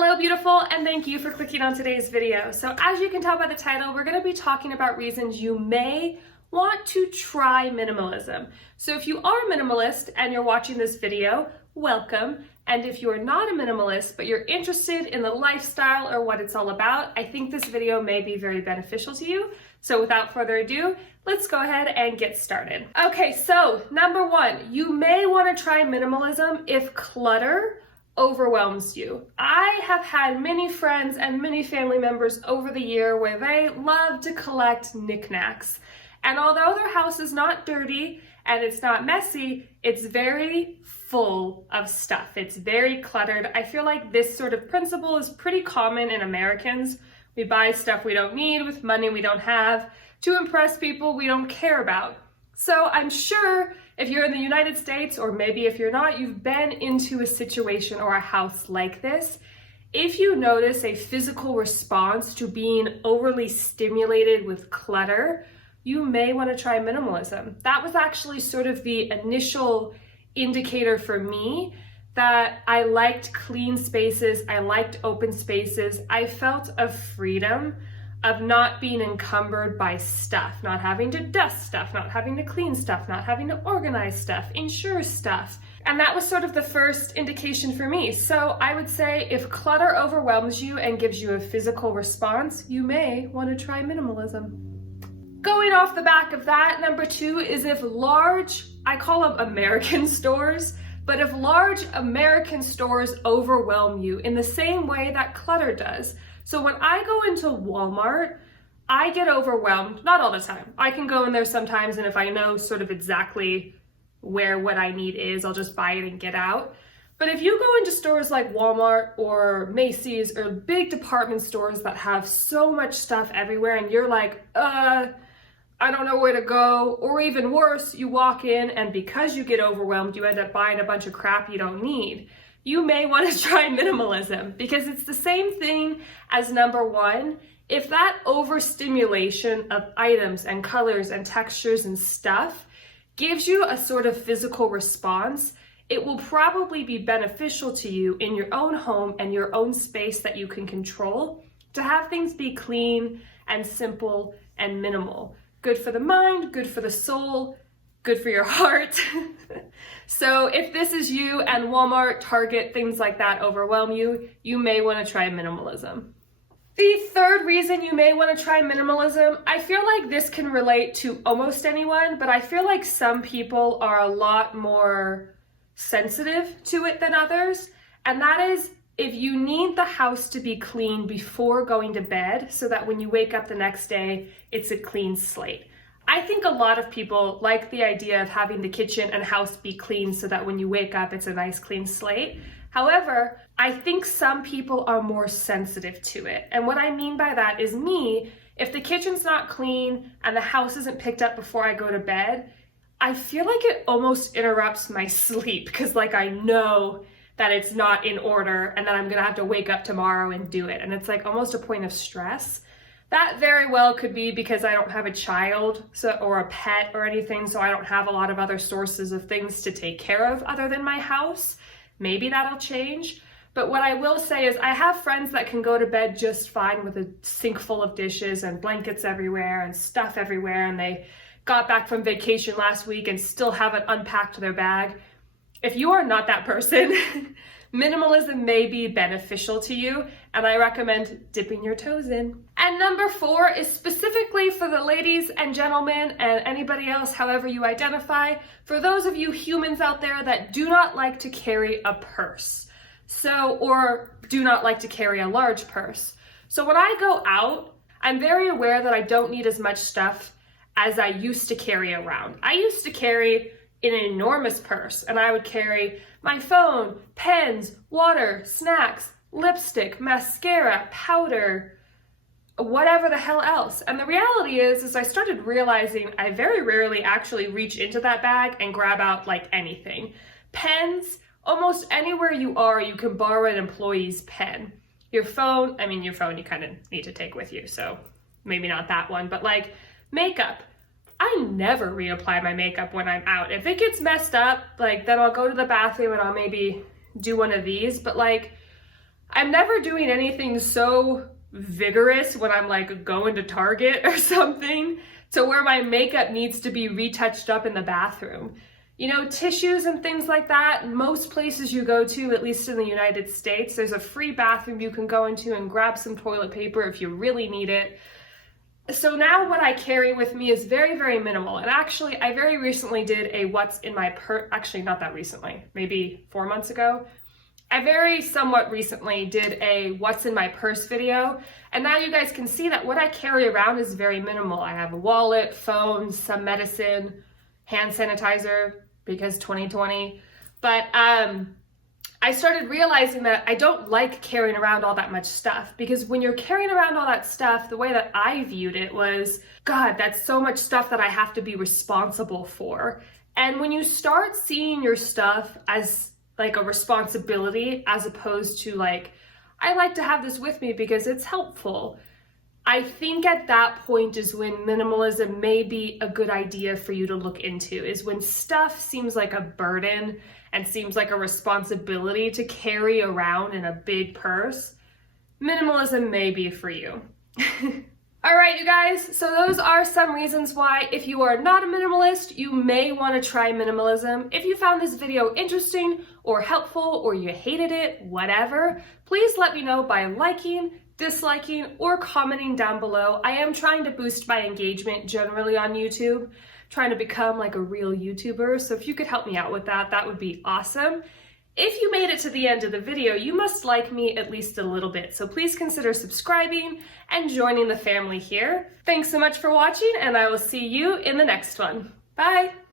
Hello beautiful, and thank you for clicking on today's video. So as you can tell by the title, we're going to be talking about reasons you may want to try minimalism. So if you are a minimalist and you're watching this video, welcome. And if you are not a minimalist, but you're interested in the lifestyle or what it's all about, I think this video may be very beneficial to you. So without further ado, let's go ahead and get started. Okay, so number one, you may want to try minimalism if clutter overwhelms you. I have had many friends and many family members over the year where they love to collect knickknacks. And although their house is not dirty and it's not messy, it's very full of stuff. It's very cluttered. I feel like this sort of principle is pretty common in Americans. We buy stuff we don't need with money we don't have to impress people we don't care about. So I'm sure if you're in the United States, or maybe if you're not, you've been into a situation or a house like this. If you notice a physical response to being overly stimulated with clutter, you may want to try minimalism. That was actually sort of the initial indicator for me that I liked clean spaces, I liked open spaces. I felt a freedom of not being encumbered by stuff, not having to dust stuff, not having to clean stuff, not having to organize stuff, insure stuff. And that was sort of the first indication for me. So I would say if clutter overwhelms you and gives you a physical response, you may want to try minimalism. Going off the back of that, number two is if large, I call them American stores, but if large American stores overwhelm you in the same way that clutter does. So when I go into Walmart, I get overwhelmed, not all the time. I can go in there sometimes, and if I know sort of exactly where what I need is, I'll just buy it and get out. But if you go into stores like Walmart or Macy's or big department stores that have so much stuff everywhere and you're like, I don't know where to go, or even worse, you walk in and because you get overwhelmed, you end up buying a bunch of crap you don't need. You may want to try minimalism because it's the same thing as number one. If that overstimulation of items and colors and textures and stuff gives you a sort of physical response, it will probably be beneficial to you in your own home and your own space that you can control to have things be clean and simple and minimal. Good for the mind, good for the soul, good for your heart. So if this is you and Walmart, Target, things like that overwhelm you, you may want to try minimalism. The third reason you may want to try minimalism, I feel like this can relate to almost anyone, but I feel like some people are a lot more sensitive to it than others. And that is if you need the house to be clean before going to bed so that when you wake up the next day, it's a clean slate. I think a lot of people like the idea of having the kitchen and house be clean so that when you wake up, it's a nice clean slate. However, I think some people are more sensitive to it. And what I mean by that is me, if the kitchen's not clean and the house isn't picked up before I go to bed, I feel like it almost interrupts my sleep because like I know that it's not in order and that I'm gonna have to wake up tomorrow and do it. And it's like almost a point of stress. That very well could be because I don't have a child or a pet or anything, so I don't have a lot of other sources of things to take care of other than my house. Maybe that'll change. But what I will say is I have friends that can go to bed just fine with a sink full of dishes and blankets everywhere and stuff everywhere, and they got back from vacation last week and still haven't unpacked their bag. If you are not that person, minimalism may be beneficial to you, and I recommend dipping your toes in. And number four is specifically for the ladies and gentlemen and anybody else, however you identify, for those of you humans out there that do not like to carry a purse. Or do not like to carry a large purse. So when I go out, I'm very aware that I don't need as much stuff as I used to carry around. I used to carry an enormous purse, and I would carry my phone, pens, water, snacks, lipstick, mascara, powder, whatever the hell else. And the reality is I started realizing I very rarely actually reach into that bag and grab out like anything. Pens, almost anywhere you are, you can borrow an employee's pen. Your phone you kind of need to take with you, so maybe not that one, but like makeup. I never reapply my makeup when I'm out. If it gets messed up, like then I'll go to the bathroom and I'll maybe do one of these, but like I'm never doing anything so vigorous when I'm like going to Target or something to where my makeup needs to be retouched up in the bathroom. You know, tissues and things like that, most places you go to, at least in the United States, there's a free bathroom you can go into and grab some toilet paper if you really need it. So now what I carry with me is very, very minimal. And actually, I very recently did a what's in my purse, actually not that recently, maybe 4 months ago. I very somewhat recently did a what's in my purse video. And now you guys can see that what I carry around is very minimal. I have a wallet, phone, some medicine, hand sanitizer, because 2020. But I started realizing that I don't like carrying around all that much stuff, because when you're carrying around all that stuff, the way that I viewed it was, God, that's so much stuff that I have to be responsible for. And when you start seeing your stuff as like a responsibility, as opposed to like, I like to have this with me because it's helpful, I think at that point is when minimalism may be a good idea for you to look into, is when stuff seems like a burden and seems like a responsibility to carry around in a big purse. Minimalism may be for you. All right, you guys, so those are some reasons why if you are not a minimalist, you may want to try minimalism. If you found this video interesting or helpful, or you hated it, whatever, please let me know by liking, disliking, or commenting down below. I am trying to boost my engagement generally on YouTube, trying to become like a real YouTuber. So if you could help me out with that, that would be awesome. If you made it to the end of the video, you must like me at least a little bit. So please consider subscribing and joining the family here. Thanks so much for watching, and I will see you in the next one. Bye.